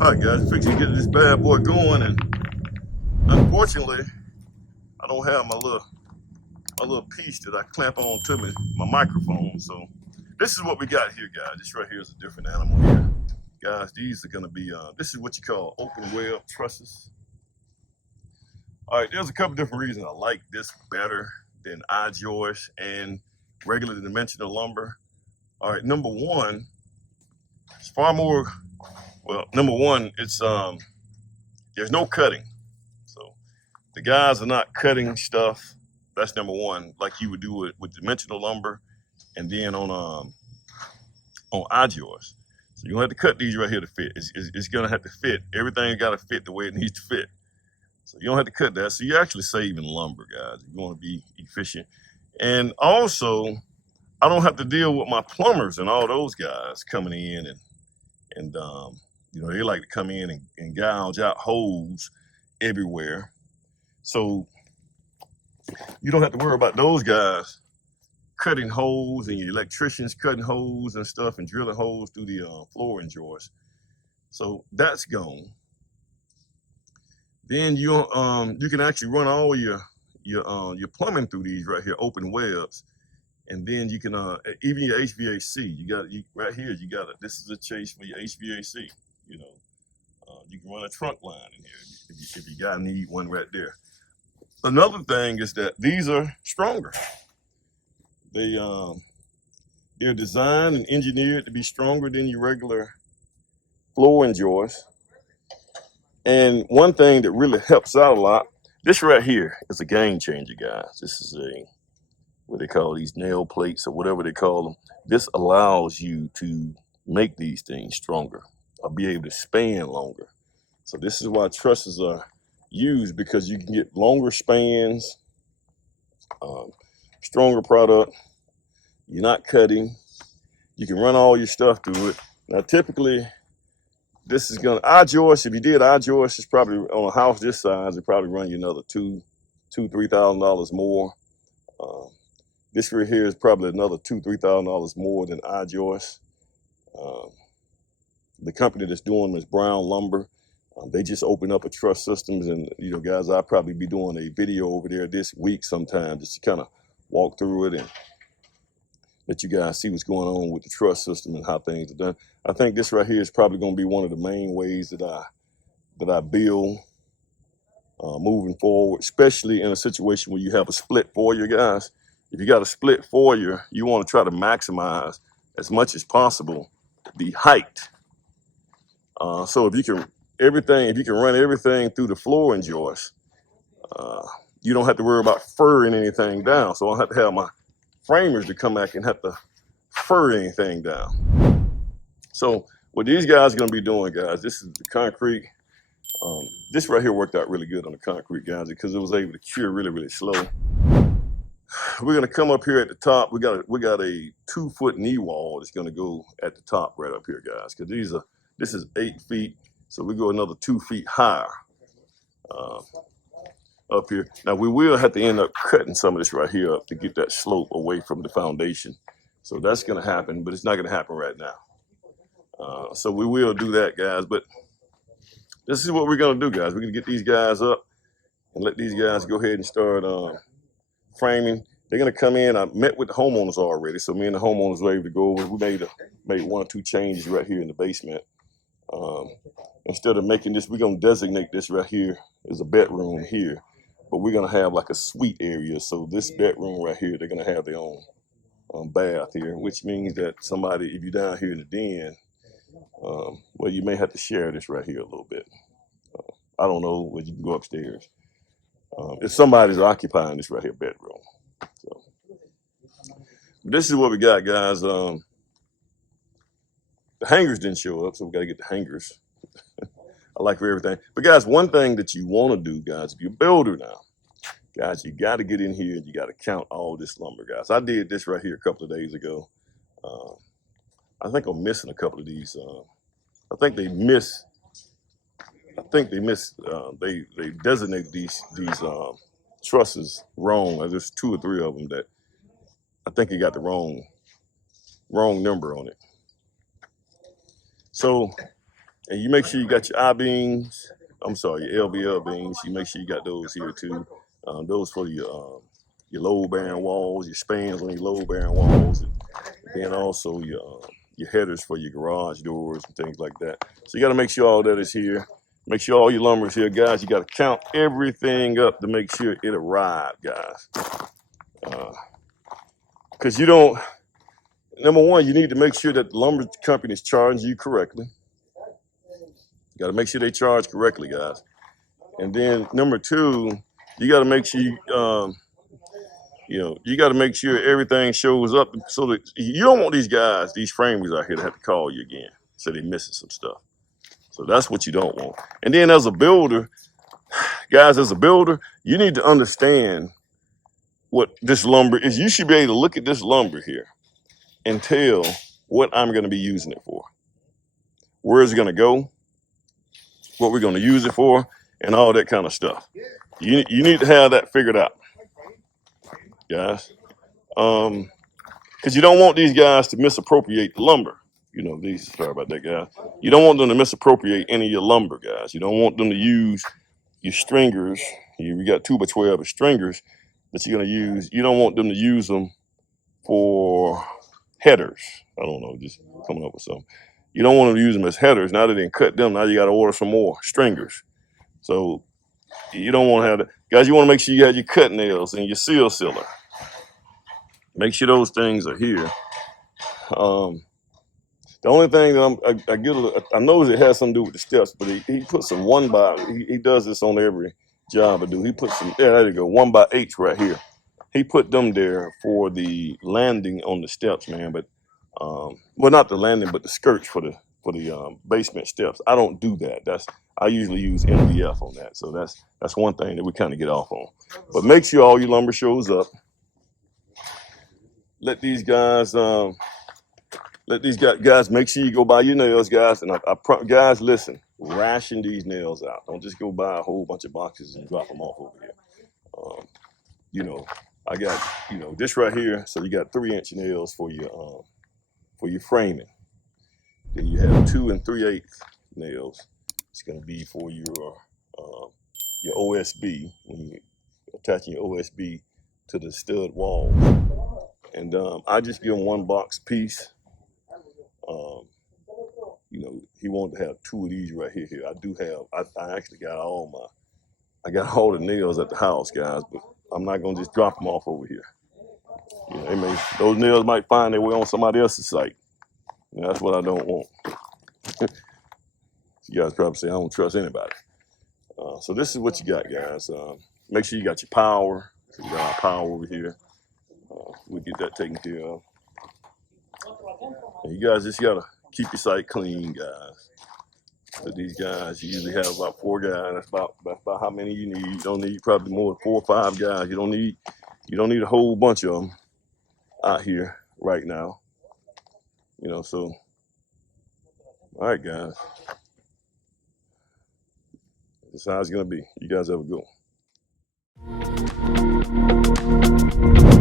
All right, guys, fix to get this bad boy going, and unfortunately, I don't have my little piece that I clamp on to my microphone. So this is what we got here, guys. This right here is a different animal here, guys. These are gonna be this is what you call open web trusses. All right, there's a couple different reasons I like this better than I-joist and regular dimensional lumber. All right, number one, it's far more. Well, number one, it's there's no cutting. So the guys are not cutting stuff. That's number one, like you would do it with dimensional lumber, and then on I-joist. So you don't have to cut these right here to fit. It's gonna have to fit. Everything got to fit the way it needs to fit. So you don't have to cut that. So you're actually saving lumber, guys. You want to be efficient, and also I don't have to deal with my plumbers and all those guys coming in and you know, they like to come in and gouge out holes everywhere. So you don't have to worry about those guys cutting holes and your electricians cutting holes and stuff and drilling holes through the flooring joists. So that's gone. Then you can actually run all your plumbing through these right here, open webs. And then you can even your HVAC, right here, you got it. This is a chase for your HVAC. You know, you can run a trunk line in here if you got need one right there. Another thing is that these are stronger. They're designed and engineered to be stronger than your regular flooring joists. And one thing that really helps out a lot, this right here is a game changer, guys. This is what they call these nail plates or whatever they call them. This allows you to make these things stronger or be able to span longer. So this is why trusses are used, because you can get longer spans, stronger product. You're not cutting. You can run all your stuff through it. Now, typically, this is gonna I-joist. If you did I-joist, it's probably on a house this size. It probably run you another $3,000 more. This right here is probably another $3,000 more than I-joist. The company that's doing them is Brown Lumber. They just opened up a truss systems, and you know, guys, I'll probably be doing a video over there this week sometime just to kind of walk through it and let you guys see what's going on with the truss system and how things are done. I think this right here is probably going to be one of the main ways that I build moving forward, especially in a situation where you have a split foyer, guys. If you got a split foyer, you want to try to maximize as much as possible the height. So if you can run everything through the flooring joist, you don't have to worry about furring anything down. So I don't have to have my framers to come back and have to fur anything down. So what these guys are going to be doing, guys, this is the concrete. This right here worked out really good on the concrete, guys, because it was able to cure really, really slow. We're gonna come up here at the top. We got a 2-foot knee wall that's gonna go at the top right up here, guys. Because this is 8 feet, so we go another 2 feet higher up here. Now we will have to end up cutting some of this right here up to get that slope away from the foundation. So that's gonna happen, but it's not gonna happen right now. So we will do that, guys. But this is what we're gonna do, guys. We're gonna get these guys up and let these guys go ahead and start framing. They're gonna come in. I met with the homeowners already, so me and the homeowners were able to go over. We made 1 or 2 changes right here in the basement. Instead of making this, we're gonna designate this right here as a bedroom here, but we're gonna have like a suite area. So this bedroom right here, they're gonna have their own bath here, which means that somebody, if you're down here in the den, well, you may have to share this right here a little bit. I don't know, where you can go upstairs. If somebody's occupying this right here bedroom. So this is what we got, guys. The hangers didn't show up, so we got to get the hangers. I like for everything. But guys, one thing that you want to do, guys, if you're a builder now, guys, you got to get in here and you got to count all this lumber, guys. I did this right here a couple of days ago. I think I'm missing a couple of these. I think they designated these trusses wrong. There's 2 or 3 of them that I think you got the wrong number on it. So And you make sure you got your I-beams. I'm sorry, your LVL beams. You make sure you got those here too. Those for your load-bearing walls, your spans on your load-bearing walls, and then also your headers for your garage doors and things like that. So you got to make sure all that is here. Make sure all your lumber is here, guys. You got to count everything up to make sure it arrived, guys. Because you don't. Number one, you need to make sure that the lumber company is charging you correctly. You got to make sure they charge correctly, guys. And then number two, you got to make sure you got to make sure everything shows up so that you don't want these guys, these framers out here to have to call you again, so they're missing some stuff. So that's what you don't want. And then as a builder, guys, you need to understand what this lumber is. You should be able to look at this lumber here and tell what I'm going to be using it for, where it's going to go, what we're going to use it for, and all that kind of stuff. You need to have that figured out, guys. Because you don't want these guys to misappropriate the lumber. Sorry about that, guys. You don't want them to misappropriate any of your lumber, guys. You don't want them to use your stringers. You got 2x12 stringers that you're going to use. You don't want them to use them for headers. I don't know, just coming up with something. You don't want them to use them as headers. Now that they cut them, now you got to order some more stringers. So you don't want to have that. Guys, you want to make sure you got your cut nails and your seal sealer. Make sure those things are here. The only thing that I know it has something to do with the steps, but he puts some he does this on every job I do. He puts some, there you go, 1x8 right here. He put them there for the landing on the steps, man. But well, not the landing, but the skirts for the basement steps. I don't do that. I usually use MDF on that. So that's one thing that we kind of get off on. But make sure all your lumber shows up. Let these guys make sure you go buy your nails, guys. And guys, listen, ration these nails out. Don't just go buy a whole bunch of boxes and drop them off over here. I got this right here. So you got 3-inch nails for your framing. Then you have 2 3/8 nails. It's gonna be for your OSB when you attaching your OSB to the stud walls. And I just give him 1 box piece. He wanted to have 2 of these right here. I actually got all the nails at the house, guys, but I'm not gonna just drop them off over here. Those nails might find their way on somebody else's site. And that's what I don't want. You guys probably say I don't trust anybody. So this is what you got, guys. Make sure you got your power. So we got our power over here. We'll get that taken care of. And you guys just gotta keep your site clean, guys. But these guys, you usually have about 4 guys. That's about how many you need. You don't need probably more than 4 or 5 guys. You don't need a whole bunch of them out here right now. So all right, guys. This is how it's gonna be. You guys have a good one.